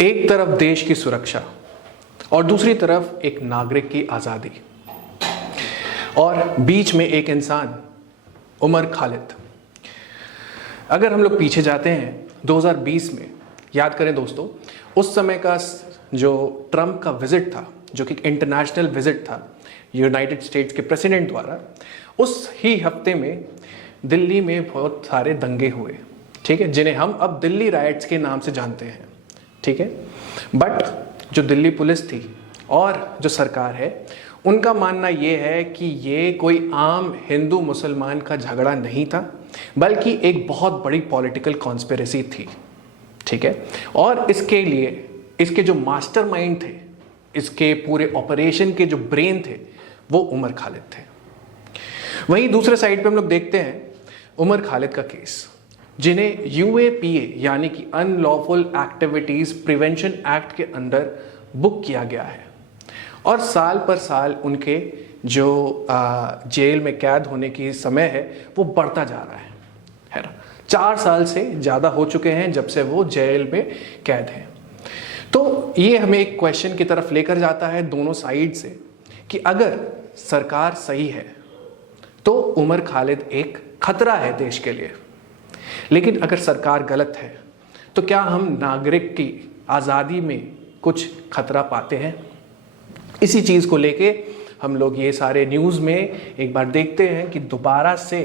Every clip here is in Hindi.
एक तरफ देश की सुरक्षा और दूसरी तरफ एक नागरिक की आज़ादी, और बीच में एक इंसान उमर खालिद। अगर हम लोग पीछे जाते हैं 2020 में, याद करें दोस्तों, उस समय का जो ट्रंप का विजिट था, जो कि इंटरनेशनल विजिट था यूनाइटेड स्टेट्स के प्रेसिडेंट द्वारा, उस ही हफ्ते में दिल्ली में बहुत सारे दंगे हुए, ठीक है, जिन्हें हम अब दिल्ली राइट्स के नाम से जानते हैं, ठीक है। बट जो दिल्ली पुलिस थी और जो सरकार है, उनका मानना ये है कि ये कोई आम हिंदू मुसलमान का झगड़ा नहीं था, बल्कि एक बहुत बड़ी पॉलिटिकल कॉन्स्पिरेसी थी, ठीक है। और इसके लिए इसके जो मास्टरमाइंड थे, इसके पूरे ऑपरेशन के जो ब्रेन थे, वो उमर खालिद थे। वहीं दूसरे साइड पे हम लोग देखते हैं उमर खालिद का केस, जिन्हें यूएपीए यानी कि अनलॉफुल एक्टिविटीज प्रिवेंशन एक्ट के अंदर बुक किया गया है, और साल पर साल उनके जो जेल में कैद होने की समय है वो बढ़ता जा रहा है ना। 4 साल से ज़्यादा हो चुके हैं जब से वो जेल में कैद हैं। तो ये हमें एक क्वेश्चन की तरफ लेकर जाता है दोनों साइड से, कि अगर सरकार सही है तो उमर खालिद एक खतरा है देश के लिए, लेकिन अगर सरकार गलत है तो क्या हम नागरिक की आज़ादी में कुछ खतरा पाते हैं? इसी चीज़ को लेके हम लोग ये सारे न्यूज़ में एक बार देखते हैं कि दोबारा से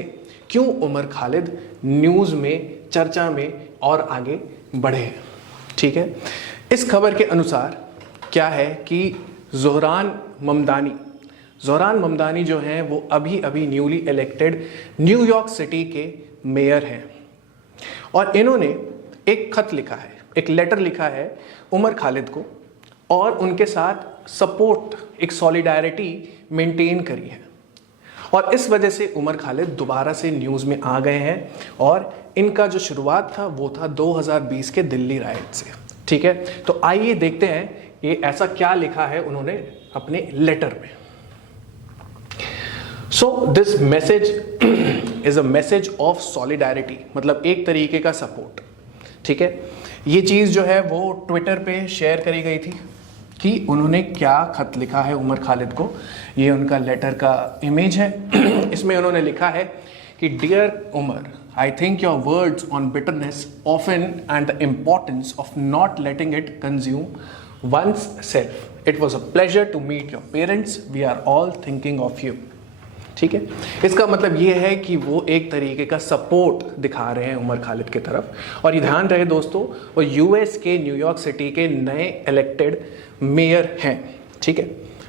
क्यों उमर खालिद न्यूज़ में, चर्चा में और आगे बढ़े हैं, ठीक है। इस खबर के अनुसार क्या है कि ज़ोहरान ममदानी जो हैं वो अभी न्यूली इलेक्टेड न्यूयॉर्क सिटी के मेयर हैं, और इन्होंने एक खत लिखा है, एक लेटर लिखा है उमर खालिद को, और उनके साथ सपोर्ट, एक सॉलिडारिटी मेंटेन करी है। और इस वजह से उमर खालिद दोबारा से न्यूज़ में आ गए हैं, और इनका जो शुरुआत था वो था 2020 के दिल्ली राइट से, ठीक है। तो आइए देखते हैं ये ऐसा क्या लिखा है उन्होंने अपने लेटर में। So this message is a message of solidarity, मतलब एक तरीके का सपोर्ट, ठीक है। ये चीज़ जो है वो ट्विटर पे शेयर करी गई थी कि उन्होंने क्या खत लिखा है उमर खालिद को। ये उनका लेटर का इमेज है। इसमें उन्होंने लिखा है कि dear Umar, I think your words on bitterness often and the importance of not letting it consume one's self. It was a pleasure to meet your parents. We are all thinking of you. ठीक है, इसका मतलब ये है कि वो एक तरीके का सपोर्ट दिखा रहे हैं उमर खालिद की तरफ। और ये ध्यान रहे दोस्तों, वो यूएस के न्यूयॉर्क सिटी के नए इलेक्टेड मेयर हैं, ठीक है।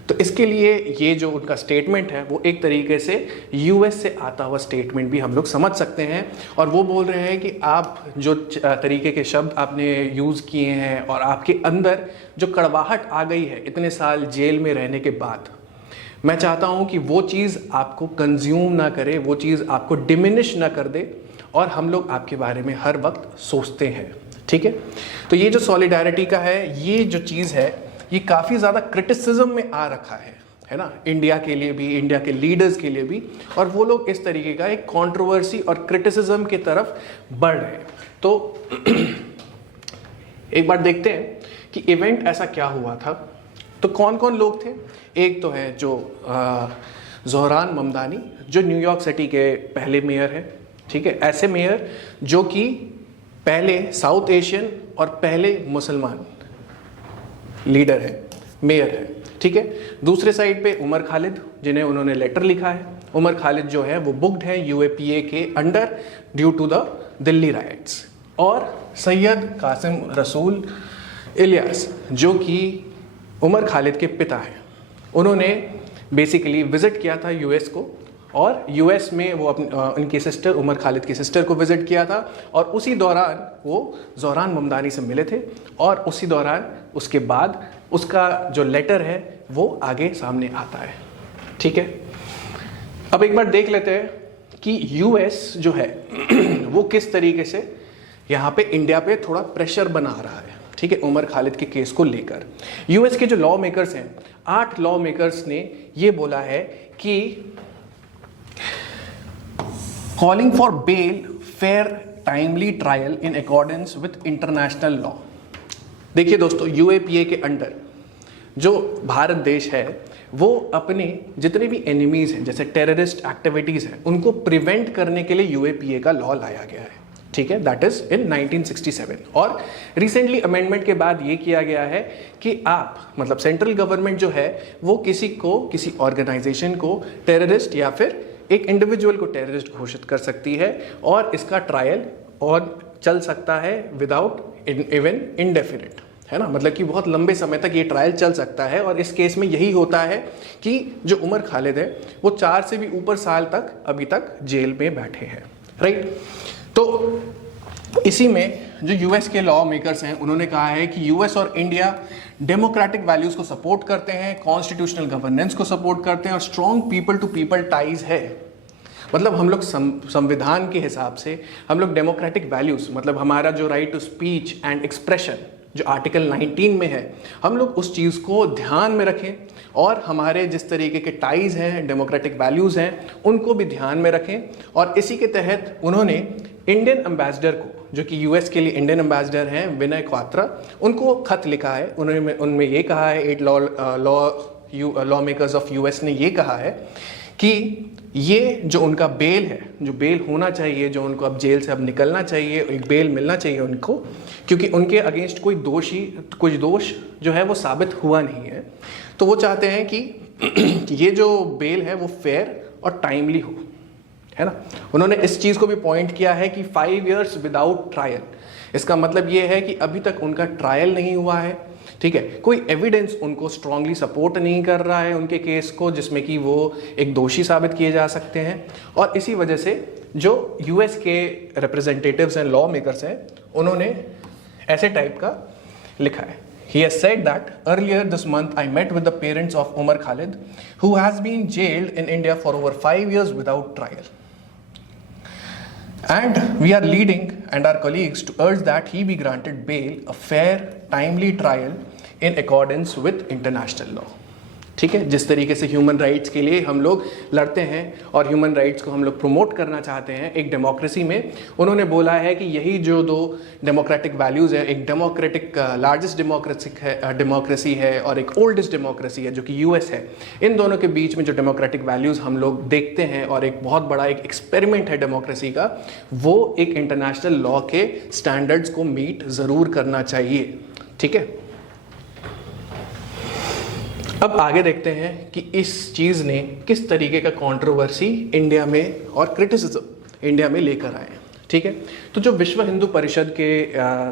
तो इसके लिए ये जो उनका स्टेटमेंट है वो एक तरीके से यूएस से आता हुआ स्टेटमेंट भी हम लोग समझ सकते हैं। और वो बोल रहे हैं कि आप जो तरीके के शब्द आपने यूज़ किए हैं और आपके अंदर जो कड़वाहट आ गई है इतने साल जेल में रहने के बाद, मैं चाहता हूं कि वो चीज़ आपको कंज्यूम ना करे, वो चीज़ आपको डिमिनिश ना कर दे, और हम लोग आपके बारे में हर वक्त सोचते हैं, ठीक है। तो ये जो सॉलिडारिटी का है, ये जो चीज़ है, ये काफ़ी ज़्यादा क्रिटिसिज्म में आ रखा है ना, इंडिया के लिए भी, इंडिया के लीडर्स के लिए भी, और वो लोग इस तरीके का एक कंट्रोवर्सी और क्रिटिसिज्म की तरफ बढ़ रहे हैं। तो एक बार देखते हैं कि इवेंट ऐसा क्या हुआ था। तो कौन कौन लोग थे? एक तो है जो ज़ोहरान ममदानी, जो न्यूयॉर्क सिटी के पहले मेयर हैं, ठीक है, ऐसे मेयर जो कि पहले साउथ एशियन और पहले मुसलमान लीडर है, मेयर है, ठीक है। दूसरे साइड पे उमर खालिद, जिन्हें उन्होंने लेटर लिखा है। उमर खालिद जो है वो बुक्ड है यूएपीए के under due to the Delhi riots. और सैयद कासिम रसूल इलियास, जो कि उमर खालिद के पिता हैं, उन्होंने बेसिकली विज़िट किया था यूएस को, और यूएस में वो उनकी सिस्टर, उमर खालिद की सिस्टर को विज़िट किया था, और उसी दौरान वो ज़ोहरान ममदानी से मिले थे, और उसी दौरान उसके बाद उसका जो लेटर है वो आगे सामने आता है, ठीक है। अब एक बार देख लेते हैं कि यूएस जो है वो किस तरीके से यहाँ पे इंडिया पे थोड़ा प्रेशर बना रहा है, ठीक है, उमर खालिद के केस को लेकर। यूएस के जो लॉ मेकर्स हैं, 8 लॉ मेकर्स ने ये बोला है कि calling for bail, fair, timely trial in accordance with international law. देखिए दोस्तों, यूएपीए के अंडर जो भारत देश है वो अपने जितने भी एनिमीज हैं, जैसे टेररिस्ट एक्टिविटीज हैं, उनको प्रिवेंट करने के लिए यूएपीए का लॉ लाया गया है। ठीक है, दैट इज इन 1967। और रिसेंटली अमेंडमेंट के बाद ये किया गया है कि आप मतलब सेंट्रल गवर्नमेंट जो है वो किसी ऑर्गेनाइजेशन को टेररिस्ट या फिर एक इंडिविजुअल को टेररिस्ट घोषित कर सकती है और इसका ट्रायल और चल सकता है विदाउट इवन इंडेफिनिट, है ना, मतलब कि बहुत लंबे समय तक ये ट्रायल चल सकता है। और इस केस में यही होता है कि जो उमर खालिद है वो 4 से भी ऊपर साल तक अभी तक जेल में बैठे हैं, राइट। तो इसी में जो यूएस के लॉ मेकर्स हैं उन्होंने कहा है कि यूएस और इंडिया डेमोक्रेटिक वैल्यूज को सपोर्ट करते हैं, कॉन्स्टिट्यूशनल गवर्नेंस को सपोर्ट करते हैं और strong people to people ties है। मतलब हम लोग संविधान के हिसाब से हम लोग डेमोक्रेटिक वैल्यूज, मतलब हमारा जो right to speech and expression जो आर्टिकल 19 में है, हम लोग उस चीज़ को ध्यान में रखें और हमारे जिस तरीके के टाइज हैं, डेमोक्रेटिक वैल्यूज़ हैं, उनको भी ध्यान में रखें। और इसी के तहत उन्होंने इंडियन एम्बेसडर को, जो कि यूएस के लिए इंडियन एम्बेसडर हैं, विनय क्वात्रा, उनको खत लिखा है। उन्होंने उनमें ये कहा है, 8 लॉ मेकर्स ऑफ यूएस ने ये कहा है कि ये जो उनका बेल है, जो बेल होना चाहिए, जो उनको अब जेल से अब निकलना चाहिए, एक बेल मिलना चाहिए उनको, क्योंकि उनके अगेंस्ट कोई दोष जो है वो साबित हुआ नहीं है। तो वो चाहते हैं कि ये जो बेल है वो फेयर और टाइमली हो, है ना। उन्होंने इस चीज़ को भी पॉइंट किया है कि 5 years विदाउट ट्रायल, इसका मतलब ये है कि अभी तक उनका ट्रायल नहीं हुआ है, ठीक है, कोई एविडेंस उनको स्ट्रांगली सपोर्ट नहीं कर रहा है उनके केस को, जिसमें कि वो एक दोषी साबित किए जा सकते हैं। और इसी वजह से जो यूएस के रिप्रेजेंटेटिव्स हैं, लॉ मेकर्स हैं, उन्होंने ऐसे टाइप का लिखा है। He has said that earlier this month I met with the parents of Umar Khalid, who has been jailed in India for over 5 years without trial. And we are leading and our colleagues to urge that he be granted bail, a fair, timely trial in accordance with international law. ठीक है, जिस तरीके से ह्यूमन राइट्स के लिए हम लोग लड़ते हैं और ह्यूमन राइट्स को हम लोग प्रमोट करना चाहते हैं एक डेमोक्रेसी में, उन्होंने बोला है कि यही जो 2 डेमोक्रेटिक वैल्यूज़ है, एक डेमोक्रेटिक लार्जेस्ट डेमोक्रेसी है और एक ओल्डेस्ट डेमोक्रेसी है जो कि यूएस है, इन दोनों के बीच में जो डेमोक्रेटिक वैल्यूज़ हम लोग देखते हैं और एक बहुत बड़ा एक एक्सपेरिमेंट है डेमोक्रेसी का, वो एक इंटरनेशनल लॉ के स्टैंडर्ड्स को मीट ज़रूर करना चाहिए। ठीक है, अब आगे देखते हैं कि इस चीज़ ने किस तरीके का कंट्रोवर्सी इंडिया में और क्रिटिसिज्म इंडिया में लेकर आए। ठीक है, तो जो विश्व हिंदू परिषद के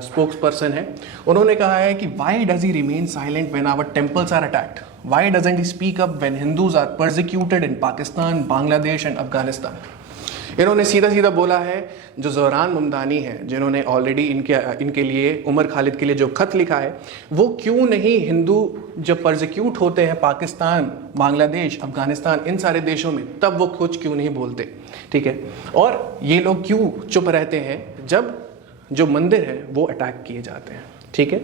स्पोक्स पर्सन है, उन्होंने कहा है कि why does he remain silent when our temples are attacked, why doesn't he speak up when Hindus are persecuted in Pakistan, Bangladesh and Afghanistan. इन्होंने सीधा सीधा बोला है, जो ज़हरान मुमदानी है, जिन्होंने ऑलरेडी इनके लिए, उमर खालिद के लिए जो खत लिखा है, वो क्यों नहीं हिंदू जब परसिक्यूट होते हैं पाकिस्तान, बांग्लादेश, अफगानिस्तान, इन सारे देशों में, तब वो कुछ क्यों नहीं बोलते। ठीक है, और ये लोग क्यों चुप रहते हैं जब जो मंदिर है वो अटैक किए जाते हैं। ठीक है,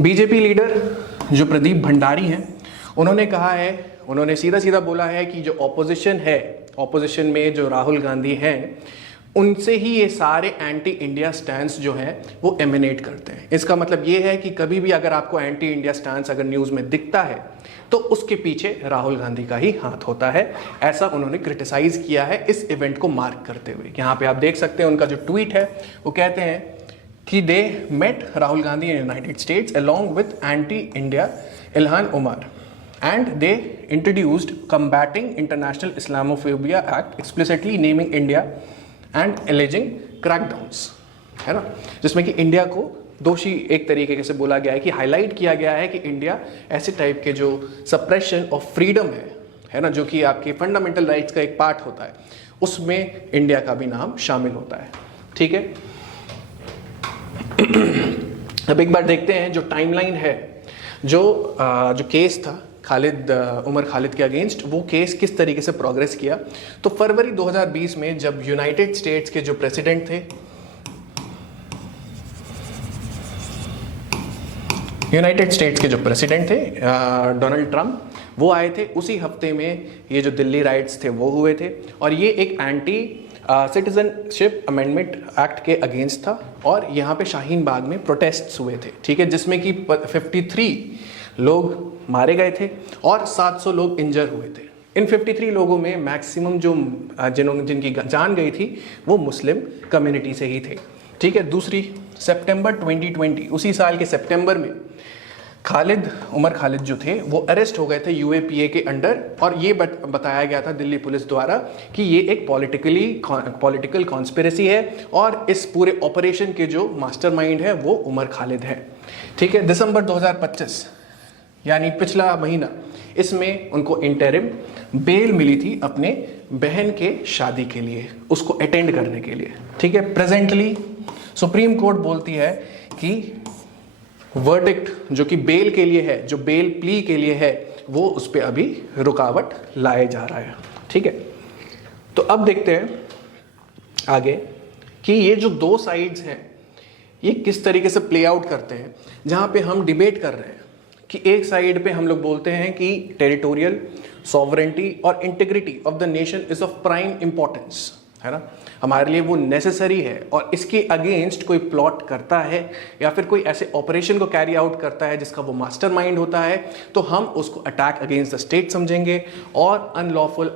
बीजेपी लीडर जो प्रदीप भंडारी हैं, उन्होंने कहा है, उन्होंने सीधा सीधा बोला है कि जो ऑपोजिशन है, ऑपोजिशन में जो राहुल गांधी हैं, उनसे ही ये सारे एंटी इंडिया स्टैंड्स जो हैं वो एमिनेट करते हैं। इसका मतलब ये है कि कभी भी अगर आपको एंटी इंडिया स्टैंड्स अगर न्यूज़ में दिखता है तो उसके पीछे राहुल गांधी का ही हाथ होता है, ऐसा उन्होंने क्रिटिसाइज किया है इस इवेंट को मार्क करते हुए। यहाँ पे आप देख सकते हैं उनका जो ट्वीट है, वो कहते हैं कि they met Rahul Gandhi in United States along with anti India Ilhan Omar and they introduced Combating International Islamophobia Act, explicitly naming India and alleging crackdowns, है ना, जिसमें कि इंडिया को दोषी एक तरीके से बोला गया है, कि हाईलाइट किया गया है कि इंडिया ऐसे टाइप के जो सप्रेशन ऑफ फ्रीडम है ना, जो कि आपके फंडामेंटल राइट्स का एक पार्ट होता है, उसमें इंडिया का भी नाम शामिल होता है। ठीक है, अब एक बार देखते हैं जो टाइमलाइन है, जो केस था उमर खालिद के अगेंस्ट, वो केस किस तरीके से प्रोग्रेस किया। तो फरवरी 2020 में जब यूनाइटेड स्टेट्स के जो प्रेसिडेंट थे, डोनाल्ड ट्रंप, वो आए थे, उसी हफ्ते में ये जो दिल्ली राइट्स थे वो हुए थे। और ये एक एंटी सिटीजनशिप अमेंडमेंट एक्ट के अगेंस्ट था और यहाँ पे शाहीन बाग में प्रोटेस्ट्स हुए थे, ठीक है, जिसमें कि 53 लोग मारे गए थे और 700 लोग इंजर हुए थे। इन 53 लोगों में मैक्सिमम जो जिनकी जान गई थी वो मुस्लिम कम्युनिटी से ही थे, ठीक है। दूसरी, सितंबर 2020 उसी साल के सितंबर में उमर खालिद जो थे वो अरेस्ट हो गए थे यूएपीए के अंडर, और ये बताया गया था दिल्ली पुलिस द्वारा कि ये एक पॉलिटिकल कॉन्स्पिरेसी है और इस पूरे ऑपरेशन के जो मास्टरमाइंड है वो उमर खालिद है, ठीक है। दिसंबर 2025 यानी पिछला महीना, इसमें उनको इंटरिम बेल मिली थी अपने बहन के शादी के लिए, उसको अटेंड करने के लिए, ठीक है। प्रेजेंटली सुप्रीम कोर्ट बोलती है कि वर्डिक्ट जो कि बेल के लिए है, जो बेल प्ली के लिए है, वो उस पर अभी रुकावट लाए जा रहा है, ठीक है। तो अब देखते हैं आगे कि ये जो दो साइड्स हैं ये किस तरीके से प्ले आउट करते हैं। जहाँ पे हम डिबेट कर रहे हैं कि एक साइड पे हम लोग बोलते हैं कि टेरिटोरियल सॉवरेंटी और integrity of the nation is of prime importance, है ना, हमारे लिए वो नेसेसरी है, और इसके अगेंस्ट कोई प्लॉट करता है या फिर कोई ऐसे ऑपरेशन को कैरी आउट करता है जिसका वो मास्टरमाइंड होता है, तो हम उसको अटैक अगेंस्ट द स्टेट समझेंगे और अनलॉफुल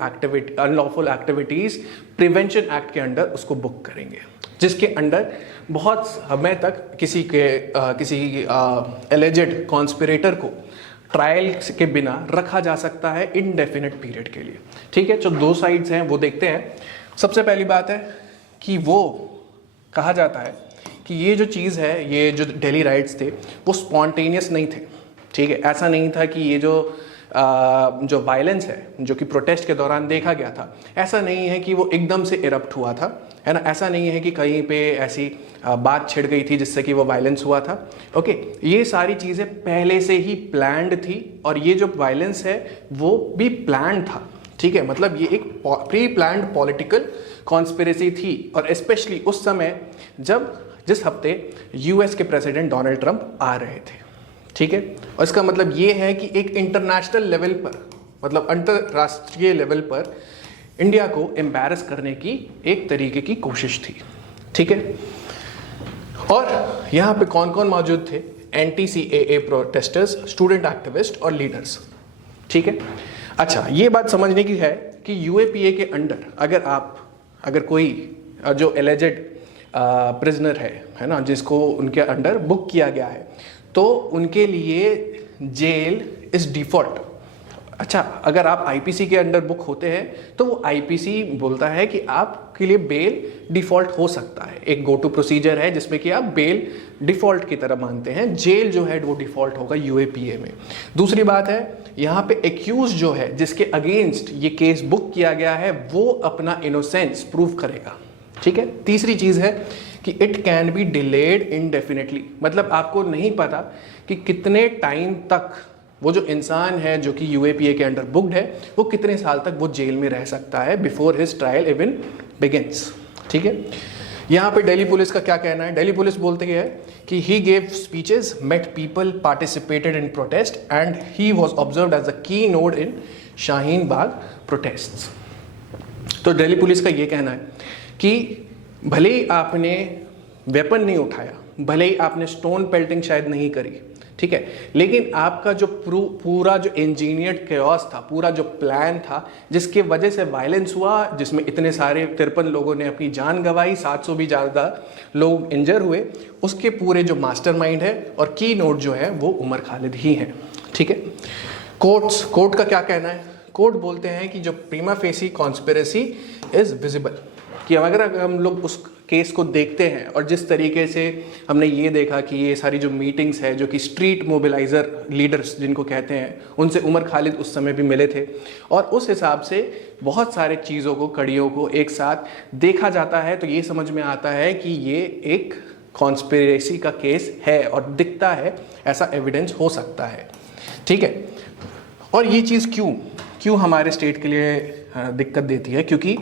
एक्टिविटीज प्रिवेंशन एक्ट के अंडर उसको बुक करेंगे, जिसके अंडर बहुत समय तक किसी एलिजेड कॉन्स्पिरेटर को ट्रायल के बिना रखा जा सकता है इनडेफिनेट पीरियड के लिए, ठीक है। जो दो साइड्स हैं वो देखते हैं। सबसे पहली बात है कि वो कहा जाता है कि ये जो चीज़ है, ये जो दिल्ली राइट्स थे वो स्पॉन्टेनियस नहीं थे, ठीक है। ऐसा नहीं था कि ये जो वायलेंस है जो कि प्रोटेस्ट के दौरान देखा गया था, ऐसा नहीं है कि वो एकदम से इरप्ट हुआ था, है ना। ऐसा नहीं है कि कहीं पे ऐसी बात छिड़ गई थी जिससे कि वो वायलेंस हुआ था, ओके। ये सारी चीज़ें पहले से ही प्लान्ड थी और ये जो वायलेंस है वो भी प्लान्ड था, ठीक है। मतलब ये एक प्री प्लान्ड पॉलिटिकल कॉन्स्पिरेसी थी, और स्पेशली उस समय जिस हफ्ते यूएस के प्रेसिडेंट डोनाल्ड ट्रंप आ रहे थे, ठीक है। और इसका मतलब ये है कि एक इंटरनेशनल लेवल पर, मतलब अंतरराष्ट्रीय लेवल पर इंडिया को एम्बैरस करने की एक तरीके की कोशिश थी, ठीक है। और यहाँ पे कौन कौन मौजूद थे? Anti CAA protesters, student activist और लीडर्स, ठीक है। अच्छा, ये बात समझने की है कि यूएपीए के अंडर अगर कोई जो एलिजेड प्रिजनर है ना, जिसको उनके अंडर बुक किया गया है, तो उनके लिए जेल इज डिफॉल्ट। अच्छा, अगर आप आईपीसी के अंडर बुक होते हैं तो वो आईपीसी बोलता है कि आपके लिए बेल डिफॉल्ट हो सकता है, एक गो टू प्रोसीजर है जिसमें कि आप बेल डिफॉल्ट की तरह मानते हैं, जेल जो है वो डिफॉल्ट होगा यूएपीए में। दूसरी बात है, यहाँ पे एक्यूज जो है जिसके अगेंस्ट ये केस बुक किया गया है वो अपना इनोसेंस प्रूव करेगा, ठीक है। तीसरी चीज़ है कि it can be delayed indefinitely, मतलब आपको नहीं पता कि कितने टाइम तक वो जो इंसान है जो कि यूएपीए के अंडर बुक्ड है वो कितने साल तक वो जेल में रह सकता है before his trial even begins, ठीक है। यहाँ पे दिल्ली पुलिस का क्या कहना है? दिल्ली पुलिस बोलते हैं कि he gave speeches, met people, participated in protest and he was observed as a key node in Shaheen Bagh protests. तो दिल्ली पुलिस का ये कहना है कि भले ही आपने वेपन नहीं उठाया, भले ही आपने स्टोन पेल्टिंग शायद नहीं करी, ठीक है, लेकिन आपका जो पूरा जो इंजीनियर्ड केओस था, पूरा जो प्लान था जिसके वजह से वायलेंस हुआ, जिसमें इतने सारे 53 लोगों ने अपनी जान गंवाई, 700 भी ज़्यादा लोग इंजर हुए, उसके पूरे जो मास्टरमाइंड है और की नोट जो है वो उमर खालिद ही हैं, ठीक है। कोर्ट का क्या कहना है? कोर्ट बोलते हैं कि जो प्रीमा फेसी कॉन्स्पिरेसी इज विजिबल, कि अगर हम लोग उस केस को देखते हैं और जिस तरीके से हमने ये देखा कि ये सारी जो मीटिंग्स है जो कि स्ट्रीट मोबिलाइजर लीडर्स जिनको कहते हैं, उनसे उमर खालिद उस समय भी मिले थे, और उस हिसाब से बहुत सारे चीज़ों को, कड़ियों को एक साथ देखा जाता है, तो ये समझ में आता है कि ये एक कॉन्स्पिरेसी का केस है और दिखता है, ऐसा एविडेंस हो सकता है, ठीक है। और ये चीज़ क्यों हमारे स्टेट के लिए दिक्कत देती है? क्योंकि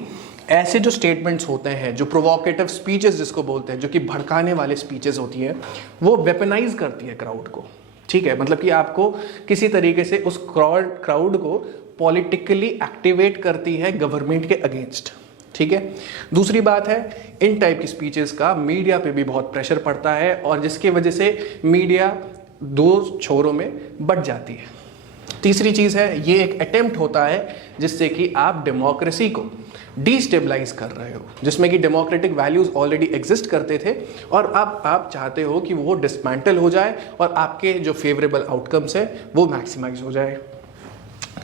ऐसे जो स्टेटमेंट्स होते हैं, जो प्रोवोकेटिव स्पीचेस जिसको बोलते हैं, जो कि भड़काने वाले स्पीचेस होती हैं, वो वेपनाइज करती है क्राउड को, ठीक है। मतलब कि आपको किसी तरीके से उस क्राउड को पॉलिटिकली एक्टिवेट करती है गवर्नमेंट के अगेंस्ट, ठीक है। दूसरी बात है, इन टाइप की स्पीचेस का मीडिया पे भी बहुत प्रेशर पड़ता है और जिसकी वजह से मीडिया दो छोरों में बट जाती है। तीसरी चीज़ है, ये एक अटेम्प्ट होता है जिससे कि आप डेमोक्रेसी को डिस्टेबलाइज कर रहे हो, जिसमें कि डेमोक्रेटिक वैल्यूज ऑलरेडी एग्जिस्ट करते थे और अब आप चाहते हो कि वो डिसमेंटल हो जाए और आपके जो फेवरेबल आउटकम्स है वो मैक्सिमाइज हो जाए।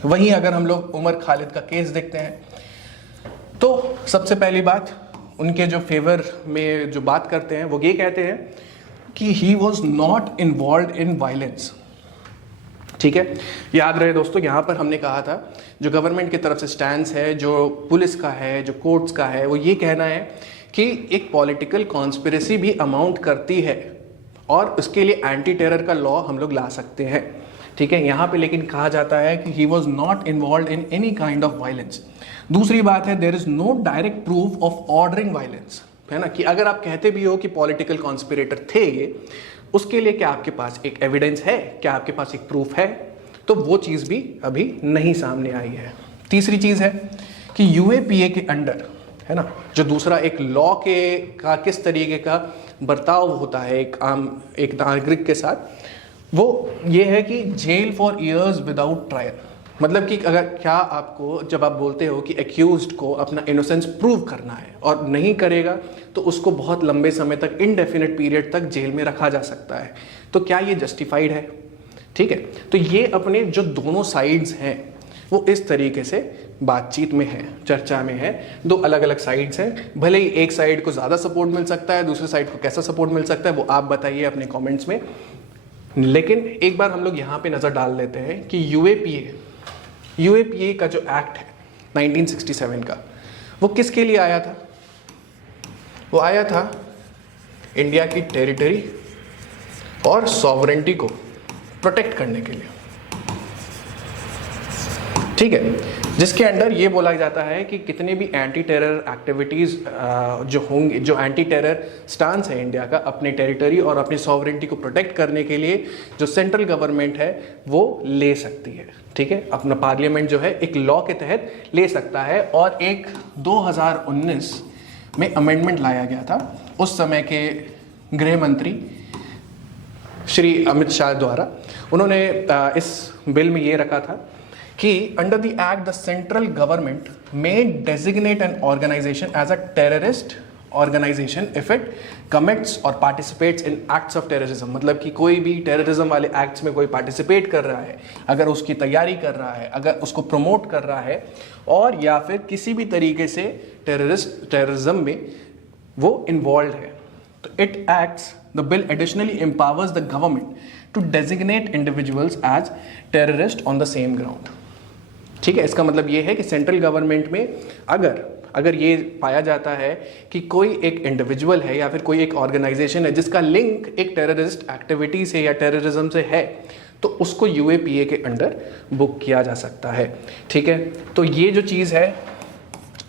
वहीं अगर हम लोग उमर खालिद का केस देखते हैं तो सबसे पहली बात, उनके जो फेवर में जो बात करते हैं वो ये कहते हैं कि he was not involve in violence. ठीक है, याद रहे दोस्तों, यहाँ पर हमने कहा था जो गवर्नमेंट की तरफ से स्टैंड है, जो पुलिस का है, जो कोर्ट्स का है, वो ये कहना है कि एक पॉलिटिकल कॉन्स्पिरेसी भी अमाउंट करती है और उसके लिए एंटी टेरर का लॉ हम लोग ला सकते हैं। ठीक है, यहाँ पे लेकिन कहा जाता है कि he was not involve in any kind of violence. दूसरी बात है, there is no direct proof of ordering violence, है ना, कि अगर आप कहते भी हो कि पॉलिटिकल कॉन्स्पिरेटर थे ये, उसके लिए क्या आपके पास एक एविडेंस है, क्या आपके पास एक प्रूफ है? तो वो चीज़ भी अभी नहीं सामने आई है। तीसरी चीज़ है कि यूएपीए के अंडर, है ना, जो दूसरा एक लॉ के का किस तरीके का बर्ताव होता है एक नागरिक के साथ, वो ये है कि jail for years without trial. मतलब कि अगर क्या आपको, जब आप बोलते हो कि एक्यूज्ड को अपना इनोसेंस प्रूव करना है और नहीं करेगा तो उसको बहुत लंबे समय तक, इनडेफिनेट पीरियड तक जेल में रखा जा सकता है, तो क्या ये जस्टिफाइड है? ठीक है, तो ये अपने जो दोनों साइड्स हैं वो इस तरीके से बातचीत में है, चर्चा में है। दो अलग अलग साइड्स हैं, भले ही एक साइड को ज़्यादा सपोर्ट मिल सकता है, दूसरे साइड को कैसा सपोर्ट मिल सकता है वो आप बताइए अपने कमेंट्स में। लेकिन एक बार हम लोग यहाँ पे नज़र डाल लेते हैं कि यूएपीए का जो एक्ट है 1967 का, वो किसके लिए आया था? वो आया था इंडिया की टेरिटरी और सॉवरेंटी को प्रोटेक्ट करने के लिए। ठीक है, जिसके अंडर ये बोला जाता है कि कितने भी एंटी टेरर एक्टिविटीज़ जो होंगे, जो एंटी टेरर स्टांस है इंडिया का अपने टेरिटरी और अपनी सॉवरेंटी को प्रोटेक्ट करने के लिए, जो सेंट्रल गवर्नमेंट है वो ले सकती है। ठीक है, अपना पार्लियामेंट जो है एक लॉ के तहत ले सकता है। और एक 2019 में अमेंडमेंट लाया गया था उस समय के गृह मंत्री श्री अमित शाह द्वारा। उन्होंने इस बिल में ये रखा था कि under the act the central government may designate an organization as a terrorist organization if it commits or participates in acts of terrorism। मतलब कि कोई भी टेररिज्म वाले एक्ट्स में कोई पार्टिसिपेट कर रहा है, अगर उसकी तैयारी कर रहा है, अगर उसको प्रमोट कर रहा है और या फिर किसी भी तरीके से टेररिज्म में वो इन्वॉल्व है, तो it acts the bill additionally empowers the government to designate individuals as terrorist on the same ground. ठीक है, इसका मतलब ये है कि सेंट्रल गवर्नमेंट में अगर ये पाया जाता है कि कोई एक इंडिविजुअल है या फिर कोई एक ऑर्गेनाइजेशन है जिसका लिंक एक टेररिस्ट एक्टिविटी से या टेररिज्म से है, तो उसको यूएपीए के अंडर बुक किया जा सकता है। ठीक है, तो ये जो चीज़ है,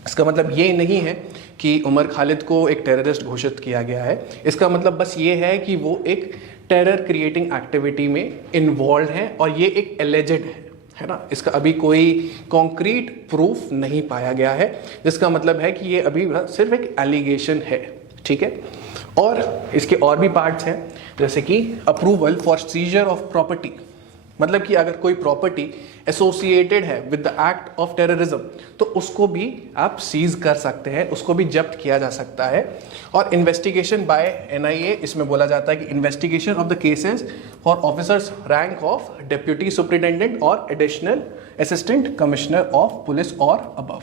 इसका मतलब ये नहीं है कि उमर खालिद को एक टेररिस्ट घोषित किया गया है। इसका मतलब बस ये है कि वो एक टेरर क्रिएटिंग एक्टिविटी में इन्वॉल्व है और ये एक एलिजेड है ना, इसका अभी कोई कॉन्क्रीट प्रूफ नहीं पाया गया है, जिसका मतलब है कि ये अभी सिर्फ एक एलिगेशन है। ठीक है, और इसके और भी पार्ट्स हैं, जैसे कि approval for scissor of property. मतलब कि अगर कोई प्रॉपर्टी एसोसिएटेड है with the act of terrorism तो उसको भी आप सीज कर सकते हैं, उसको भी जब्त किया जा सकता है। और इन्वेस्टिगेशन बाय एनआईए, इसमें बोला जाता है कि investigation of the cases for officers rank of deputy superintendent और additional assistant commissioner of police और अबव।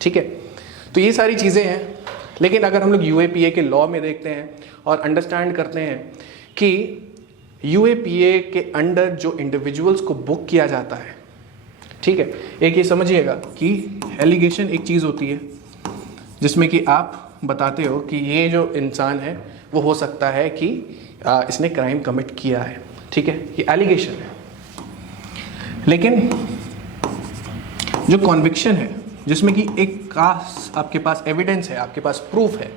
ठीक है, तो ये सारी चीज़ें हैं। लेकिन अगर हम लोग यूएपीए के लॉ में देखते हैं और अंडरस्टैंड करते हैं कि यूएपीए के अंडर जो इंडिविजुअल्स को बुक किया जाता है, ठीक है, एक ये समझिएगा कि एलिगेशन एक चीज़ होती है जिसमें कि आप बताते हो कि ये जो इंसान है वो हो सकता है कि इसने क्राइम कमिट किया है। ठीक है, ये एलिगेशन है। लेकिन जो कॉन्विक्शन है, जिसमें कि एक आपके पास एविडेंस है, आपके पास प्रूफ है,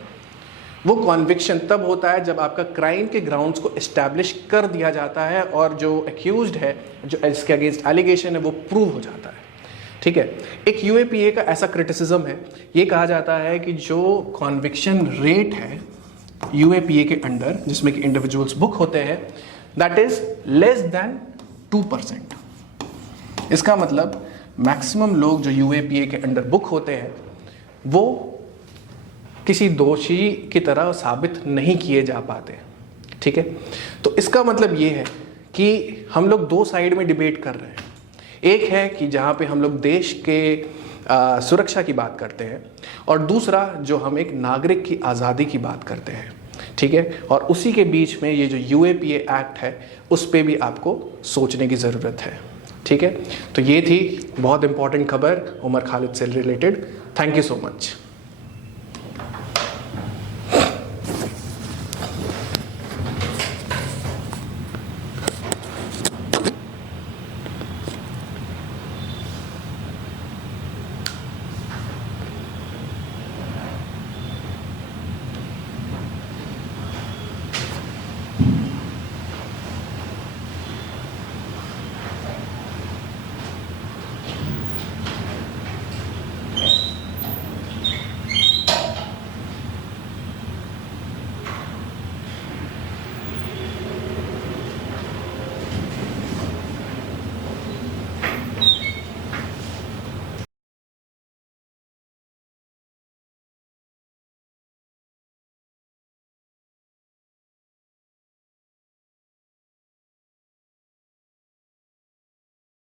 वो कॉन्विक्शन तब होता है जब आपका क्राइम के ग्राउंड्स को एस्टैब्लिश कर दिया जाता है और जो एक्यूज्ड है, जो इसके अगेंस्ट एलिगेशन है, वो प्रूव हो जाता है। ठीक है। एक यूएपीए का ऐसा क्रिटिसिज्म है, ये कहा जाता है कि जो कॉन्विक्शन रेट है यूएपीए के अंडर, जिसमें कि इंडिविजुअल्स बुक होते हैं, दैट इज लेस देन 2%। इसका मतलब मैक्सिमम लोग जो यूएपीए के अंडर बुक होते हैं वो किसी दोषी की तरह साबित नहीं किए जा पाते। ठीक है, तो इसका मतलब ये है कि हम लोग दो साइड में डिबेट कर रहे हैं। एक है कि जहाँ पे हम लोग देश के सुरक्षा की बात करते हैं, और दूसरा जो हम एक नागरिक की आज़ादी की बात करते हैं। ठीक है, और उसी के बीच में ये जो यूएपीए एक्ट है उस पर भी आपको सोचने की ज़रूरत है। ठीक है, तो ये थी बहुत इंपॉर्टेंट खबर उमर खालिद से related. Thank you so much.